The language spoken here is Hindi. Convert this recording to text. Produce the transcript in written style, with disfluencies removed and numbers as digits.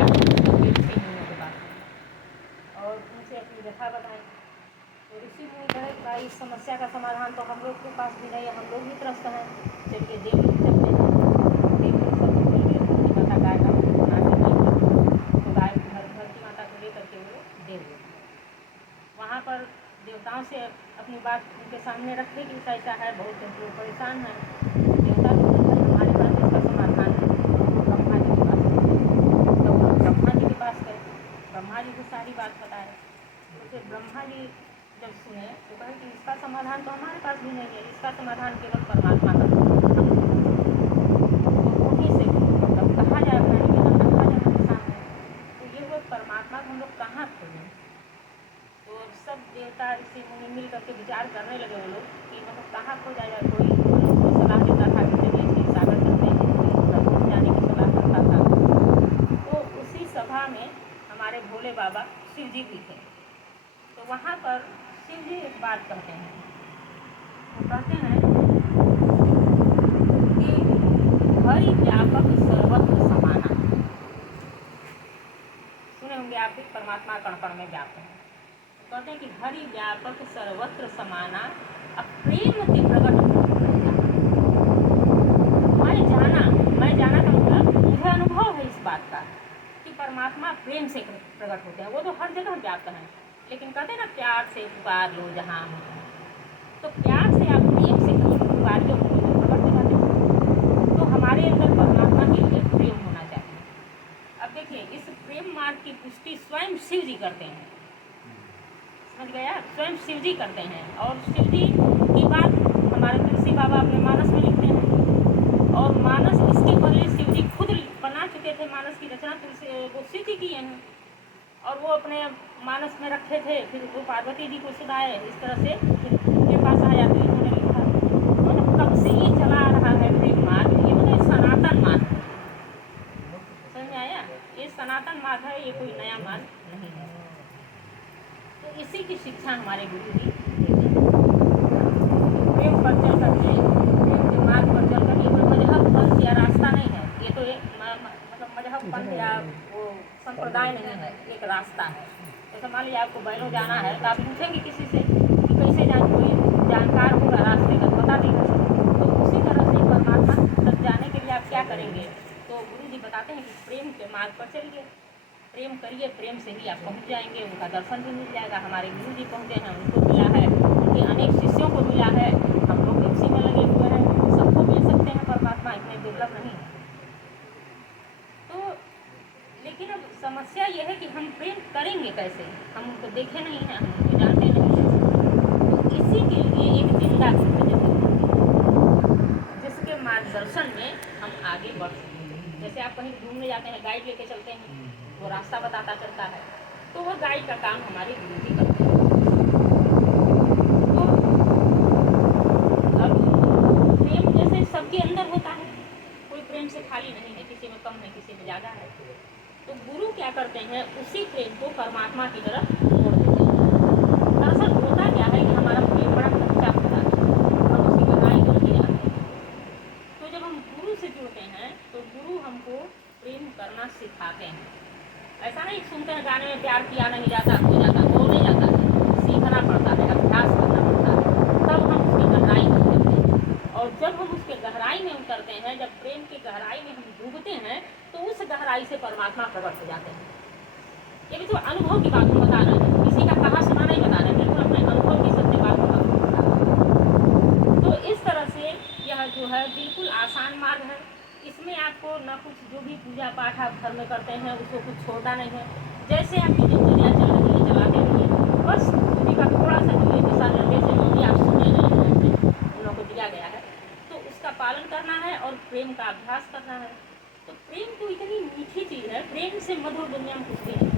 जाते हैं तकलीफ 6 महीनों के बाद और उनसे अपनी व्यथा बताएं। तो ऋषि मुनि कहे कि भाई इस समस्या का समाधान तो हम लोग के पास भी नहीं है, हम लोग भी त्रस्त हैं, चलिए देवलोक चलते हैं। देवलोक सब लोग मिल गए, धरती माता गाय का रूप बना के गई, तो गाय धरती माता को लेकर के वो देवलोक वहाँ पर देवताओं से अपनी बात उनके सामने रखे कि ऐसा है, बहुत लोग परेशान हैं। देवता लोग हमारे पास इसका समाधान है, ब्रह्मा जी के पास तो ब्रह्मा जी के पास गए, ब्रह्मा जी को सारी बात बताए। तो फिर ब्रह्मा जी जब सुने तो कहे कि इसका समाधान तो हमारे पास भी नहीं है, इसका समाधान केवल परमात्मा का तो उन्हीं से मतलब कहा जाए अपना निवेदन रखा जाए उनके सामने। तो ये वो परमात्मा को हम लोग कहाँ खोजें? तो सब देवता ऋषि मुनि मिल करके विचार करने लगे वो लोग कि मतलब कहाँ खोजा जाए। कोई उसको सलाह देता था कि चलिए क्षीर सागर चलते हैं, कोई ब्रह्म जाने की सलाह करता था। तो उसी सभा में हमारे भोले बाबा शिव जी भी थे। तो वहाँ पर शिव जी एक बात कहते हैं, वो कहते हैं कि हरि व्यापक सर्वत्र समाना। सुने होंगे आप भी, परमात्मा कण कण में व्याप्त है। कहते हैं कि हरि व्यापक सर्वत्र समाना अप्रेम के प्रकट मैं जाना का मतलब मुझे अनुभव है इस बात का कि परमात्मा प्रेम से प्रकट होते हैं। वो तो हर जगह व्याप्त हैं, लेकिन कहते हैं ना प्यार से पुकार लो जहाँ तो प्यार से आप प्रेम से पुकार लो प्रकट हो जाते हैं। तो हमारे अंदर परमात्मा के लिए प्रेम होना चाहिए। अब देखिए इस प्रेम मार्ग की पुष्टि स्वयं शिव जी करते हैं, समझ गया? स्वयं शिव जी करते हैं और शिव जी की बात हमारे तुलसी बाबा अपने मानस में लिखते हैं। और मानस इसके पहले शिव जी खुद बना चुके थे, मानस की रचना तुलसी वो शिव जी की है और वो अपने मानस में रखे थे। फिर वो पार्वती जी को सुनाए, इस तरह से फिर उनके पास आया तो इन्होंने लिखा। मतलब कब से ये चला आ रहा है प्रेम मार्ग, ये मतलब सनातन मार्ग है। समझ में आया? ये सनातन मार्ग है, ये कोई नया मार्ग नहीं है। तो इसी की शिक्षा हमारे गुरु जी देते हैं। प्रेम पर चल करके, प्रेम के मार्ग पर चल कर, ये कोई मजहब पंथ या रास्ता नहीं है, ये तो एक मतलब मजहब पंथ या वो संप्रदाय नहीं है, एक रास्ता है। जैसे मान लीजिए आपको बैलों जाना है तो आप पूछेंगे किसी से कि कैसे जाए, कोई जानकार होगा रास्ते का बता देगा। तो उसी तरह से परमात्मा तक जाने के लिए आप क्या करेंगे? तो गुरु जी बताते हैं कि प्रेम के मार्ग पर चलिए, प्रेम करिए, प्रेम से ही आप पहुंच जाएंगे, उनका दर्शन भी मिल जाएगा। हमारे गुरु जी पहुँचे हैं, उनको मिला है, उनके अनेक शिष्यों को मिला है, हम लोग भी उसी में लगे हुए हैं, सबको मिल सकते हैं परमात्मा, इतने दुर्लभ नहीं है। तो लेकिन अब समस्या यह है कि हम प्रेम करेंगे कैसे? हम उनको देखे नहीं हैं, हम उनको जानते नहीं हैं। तो इसी के लिए एक जिंदा गुरु जरूरी है जिसके मार्गदर्शन में हम आगे बढ़ सकें। जैसे आप कहीं घूमने जाते हैं, गाइड लेके चलते हैं, वो रास्ता बताता चलता है, तो वो गाइड का काम हमारे गुरु जी करते हैं। तो अब प्रेम जैसे सबके अंदर होता है, कोई प्रेम से खाली नहीं है, किसी में कम है, किसी में ज़्यादा है। तो गुरु क्या करते हैं, उसी प्रेम को परमात्मा की तरफ मोड़ देते हैं। दरअसल होता क्या है कि हमारा प्रेम बड़ा कच्चा होता है, हम उसकी गहराई को नहीं जानते हैं। तो जब हम गुरु से जुड़ते हैं तो गुरु हमको प्रेम करना सिखाते हैं। ऐसा नहीं सुनते हैं गाने में प्यार किया नहीं जाता, हो जाता, वो नहीं जाता है, सीखना पड़ता है, अभ्यास करना पड़ता है, तब हम उसकी गहराई में उतरते हैं। और जब हम उसके गहराई में उतरते हैं, जब प्रेम की गहराई में हम डूबते हैं, तो उस गहराई से परमात्मा प्रकट हो जाते हैं। ये भी तो अनुभव की बात हम बता रहे हैं, किसी का कहा सुना नहीं बता रहे, बिल्कुल अपने अनुभव की सत्य बात हम बता रहे हैं। तो इस तरह से यह जो है बिल्कुल आसान मार्ग है। इसमें आपको न कुछ जो भी पूजा पाठ आप घर में करते हैं उसको कुछ छोड़ना नहीं है। जैसे आपकी दिनचर्या चल रही है चलाते रहिए, बस गुरु जी का थोड़ा सा जो ये दिशा निर्देश है, जो भी आप सुने हैं उन लोगों को दिया गया है, तो उसका पालन करना है और प्रेम का अभ्यास करना है। तो प्रेम तो इतनी मीठी चीज़ है, प्रेम से मधुर दुनिया में कुछ भी नहीं।